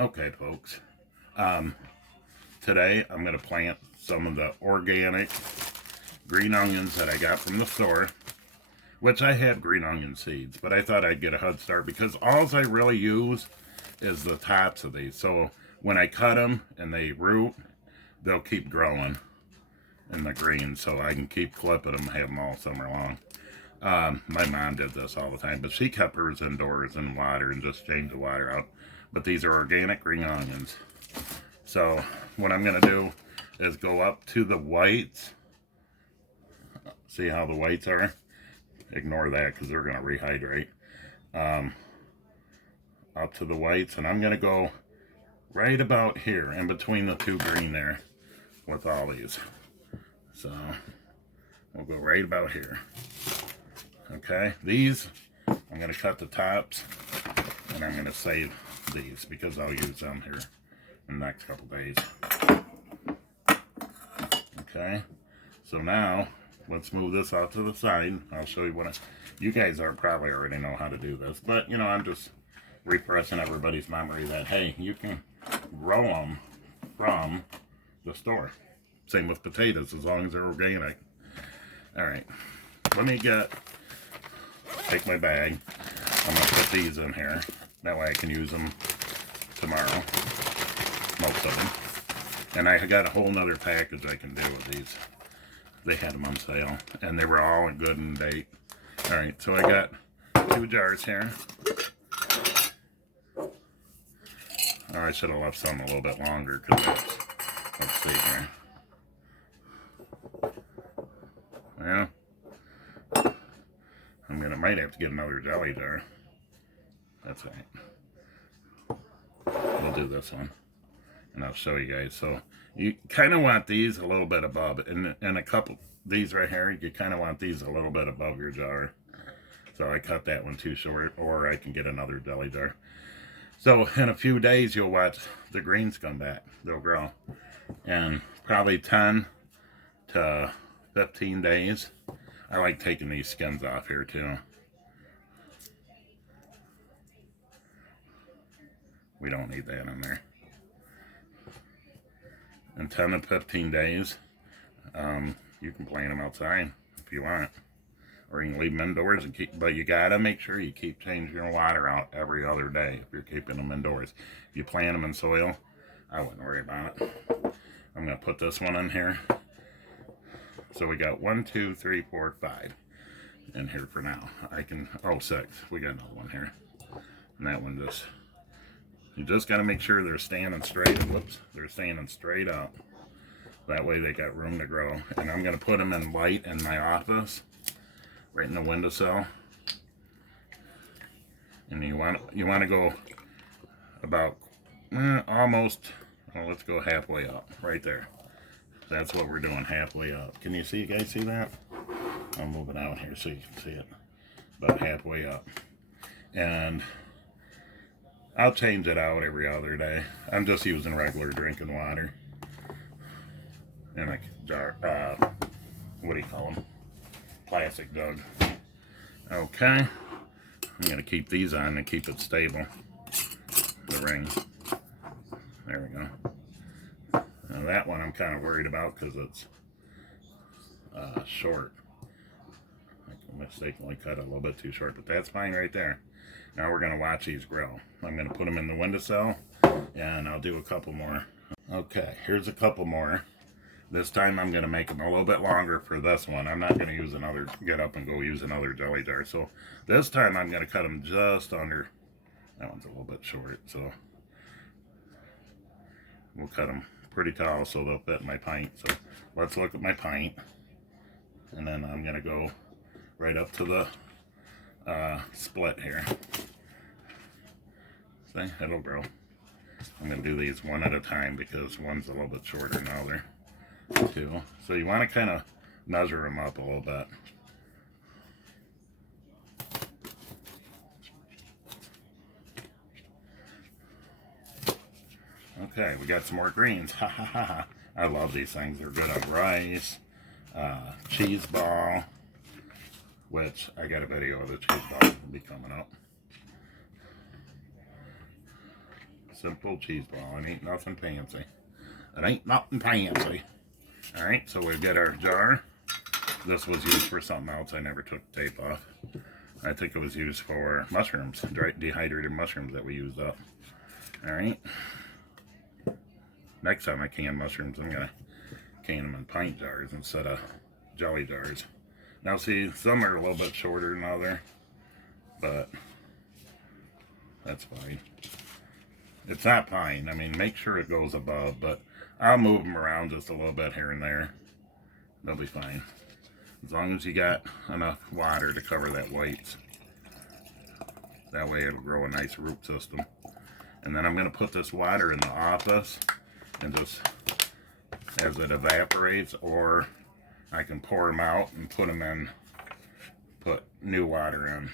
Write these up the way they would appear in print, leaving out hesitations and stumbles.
Okay, folks. Today I'm going to plant some of the organic green onions that I got from the store, which I had green onion seeds, but I thought I'd get a head start because all I really use is the tops of these. So when I cut them and they root, they'll keep growing in the green, so I can keep clipping them, have them all summer long. My mom did this all the time, but she kept hers indoors in water and just changed the water out. But these are organic green onions. So what I'm going to do is go up to the whites. See how the whites are? Ignore that because they're going to rehydrate. Up to the whites, and I'm going to go right about here in between the two green there with all these. So we'll go right about here. Okay, these I'm going to cut the tops, and I'm going to save these because I'll use them here in the next couple days. Okay, so now let's move this out to the side. I'll show you what you guys probably already know how to do this, but you know, I'm just refreshing everybody's memory that hey, you can grow them from the store. Same with potatoes as long as they're organic. All right, let me take my bag. I'm gonna put these in here. That way I can use them tomorrow, most of them. And I got a whole nother package I can do with these. They had them on sale, and they were all good and date. All right, so I got 2 jars here. Oh, I should have left some a little bit longer because let's see here. Yeah, might have to get another jelly jar. That's all right. We'll do this one, and I'll show you guys. So you kind of want these a little bit above, and a couple these right here, you kind of want these a little bit above your jar. So I cut that one too short, or I can get another jelly jar. So in a few days, you'll watch the greens come back. They'll grow, and probably 10 to 15 days. I like taking these skins off here too. We don't need that in there. In 10 to 15 days, you can plant them outside if you want, or you can leave them indoors and keep. But you gotta make sure you keep changing your water out every other day if you're keeping them indoors. If you plant them in soil, I wouldn't worry about it. I'm gonna put this one in here. So we got 1, 2, 3, 4, 5 in here for now. I can 6. We got another one here, and that one just. You just got to make sure they're standing straight. Whoops, they're standing straight up. That way they got room to grow. And I'm going to put them in light in my office, right in the windowsill. And you want to go about almost. Well, let's go halfway up, right there. That's what we're doing, halfway up. Can you see? You guys see that? I'll move it out here so you can see it. About halfway up, and I'll change it out every other day. I'm just using regular drinking water in a jar, what do you call them? Plastic jug. Okay, I'm going to keep these on and keep it stable. The ring. There we go. Now that one I'm kind of worried about because it's short. I mistakenly cut it a little bit too short, but that's fine right there. Now we're going to watch these grow. I'm going to put them in the windowsill, and I'll do a couple more. Okay, here's a couple more. This time I'm going to make them a little bit longer for this one. I'm not going to use get up and go use another jelly jar. So this time I'm going to cut them just under. That one's a little bit short, so we'll cut them pretty tall so they'll fit my pint. So let's look at my pint, and then I'm going to go right up to the split here. See, it'll grow. I'm going to do these one at a time because one's a little bit shorter now there too. So you want to kind of measure them up a little bit. Okay, we got some more greens. Ha ha ha ha. I love these things. They're good on rice, cheese ball, which I got a video of the cheese ball will be coming up. Simple cheese ball. It ain't nothing fancy. It ain't nothing fancy. Alright, so we've got our jar. This was used for something else. I never took the tape off. I think it was used for mushrooms, dehydrated mushrooms that we used up. Alright. Next time I can mushrooms, I'm going to can them in pint jars instead of jelly jars. Now see, some are a little bit shorter than others, but that's fine. It's not fine. I mean, make sure it goes above, but I'll move them around just a little bit here and there. They'll be fine. As long as you got enough water to cover that whites. That way it'll grow a nice root system. And then I'm going to put this water in the office and just as it evaporates, or I can pour them out and put them in, put new water in.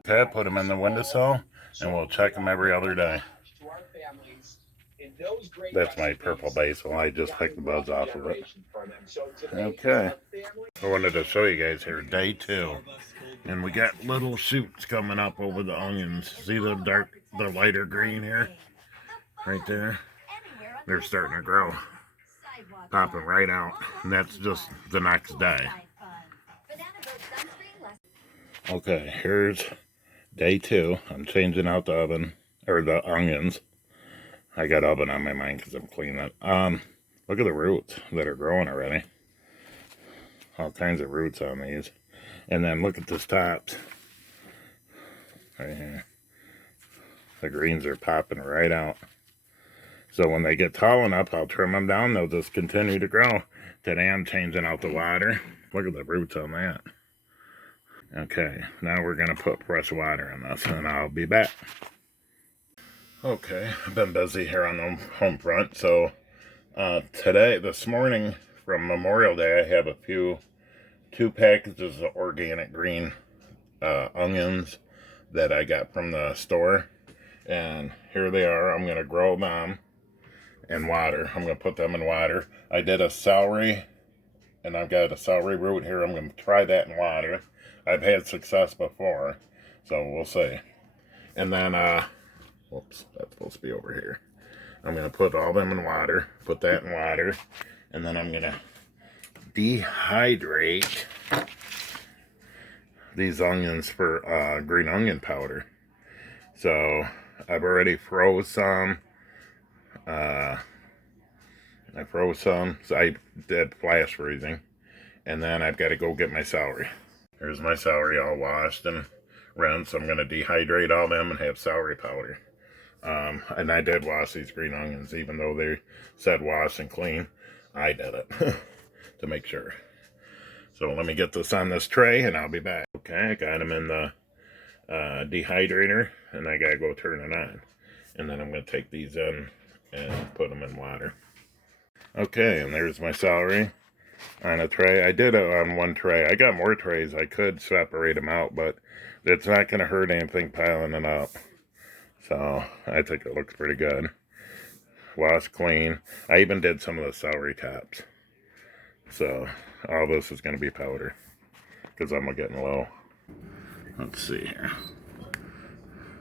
Okay, put them in the windowsill and we'll check them every other day. That's my purple basil. I just picked the buds off of it. Okay. I wanted to show you guys here, day 2. And we got little shoots coming up over the onions. See the lighter green here? Right there? They're starting to grow. Popping right out. And that's just the next day. Okay, here's day 2. I'm changing out the oven, or the onions. I got oven on my mind because I'm cleaning it. Look at the roots that are growing already. All kinds of roots on these. And then look at the tops. Right here. The greens are popping right out. So when they get tall enough, I'll trim them down. They'll just continue to grow. Today I'm changing out the water. Look at the roots on that. Okay, now we're going to put fresh water in this, and I'll be back. Okay, I've been busy here on the home front. So this morning from Memorial Day, I have 2 packages of organic green onions that I got from the store. And here they are. I'm going to grow them in water. I'm going to put them in water. I did a celery, and I've got a celery root here. I'm going to try that in water. I've had success before, so we'll see. And then, whoops, that's supposed to be over here. I'm going to put all them in water, put that in water, and then I'm going to dehydrate these onions for green onion powder. So I've already froze some. I froze some, so I did flash freezing. And then I've got to go get my celery. Here's my celery all washed and rinsed. I'm going to dehydrate all them and have celery powder. And I did wash these green onions, even though they said wash and clean. I did it to make sure. So let me get this on this tray and I'll be back. Okay, I got them in the dehydrator, and I gotta go turn it on. And then I'm going to take these in and put them in water. Okay, and there's my celery on a tray. I did it on one tray. I got more trays. I could separate them out, but it's not going to hurt anything piling it up. So I think it looks pretty good. Wash clean. I even did some of the celery tops. So all this is going to be powder because I'm getting low. Let's see here.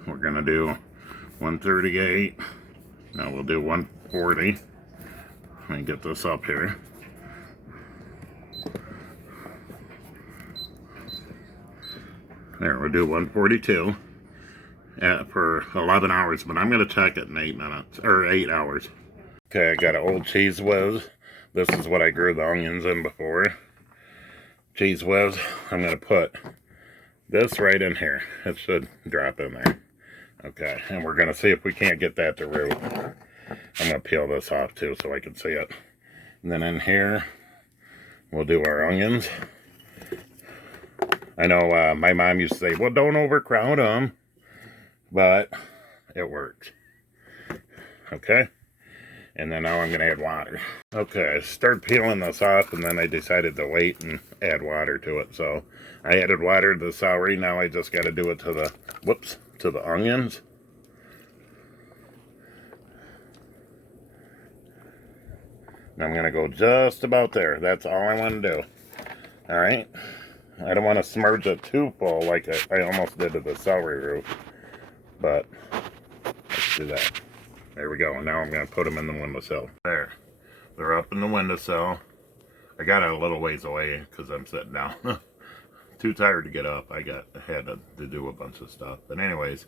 We're going to do 138. Now we'll do 140. Let me get this up here. There, we'll do 142 for 11 hours, but I'm going to check it in 8 minutes, or 8 hours. Okay, I got an old Cheese Whiz. This is what I grew the onions in before. Cheese Whiz. I'm going to put this right in here. It should drop in there. Okay, and we're going to see if we can't get that to root. I'm going to peel this off too so I can see it. And then in here, we'll do our onions. I know my mom used to say, well, don't overcrowd them. But it works. Okay. And then now I'm going to add water. Okay, I started peeling this off, and then I decided to wait and add water to it. So I added water to the celery. Now I just got to do it to the, to the onions. And I'm going to go just about there. That's all I want to do. All right. I don't want to submerge it too full like I almost did to the celery root. But let's do that. There we go. Now I'm going to put them in the windowsill. There. They're up in the windowsill. I got it a little ways away because I'm sitting down. Too tired to get up. I had to do a bunch of stuff. But anyways,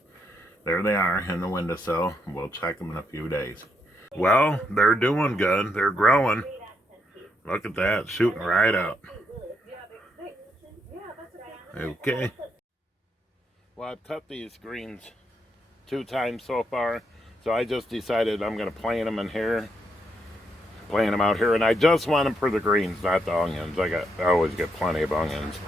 there they are in the windowsill. We'll check them in a few days. Well, they're doing good. They're growing. Look at that. Shooting right up. Okay. Well, I've cut these greens 2 times so far. So I just decided I'm going to plant them in here. Plant them out here. And I just want them for the greens, not the onions. I always get plenty of onions.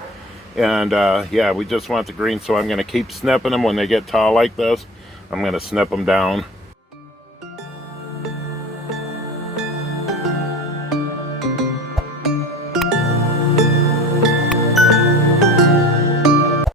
And yeah, we just want the greens, so I'm going to keep snipping them when they get tall like this. I'm going to snip them down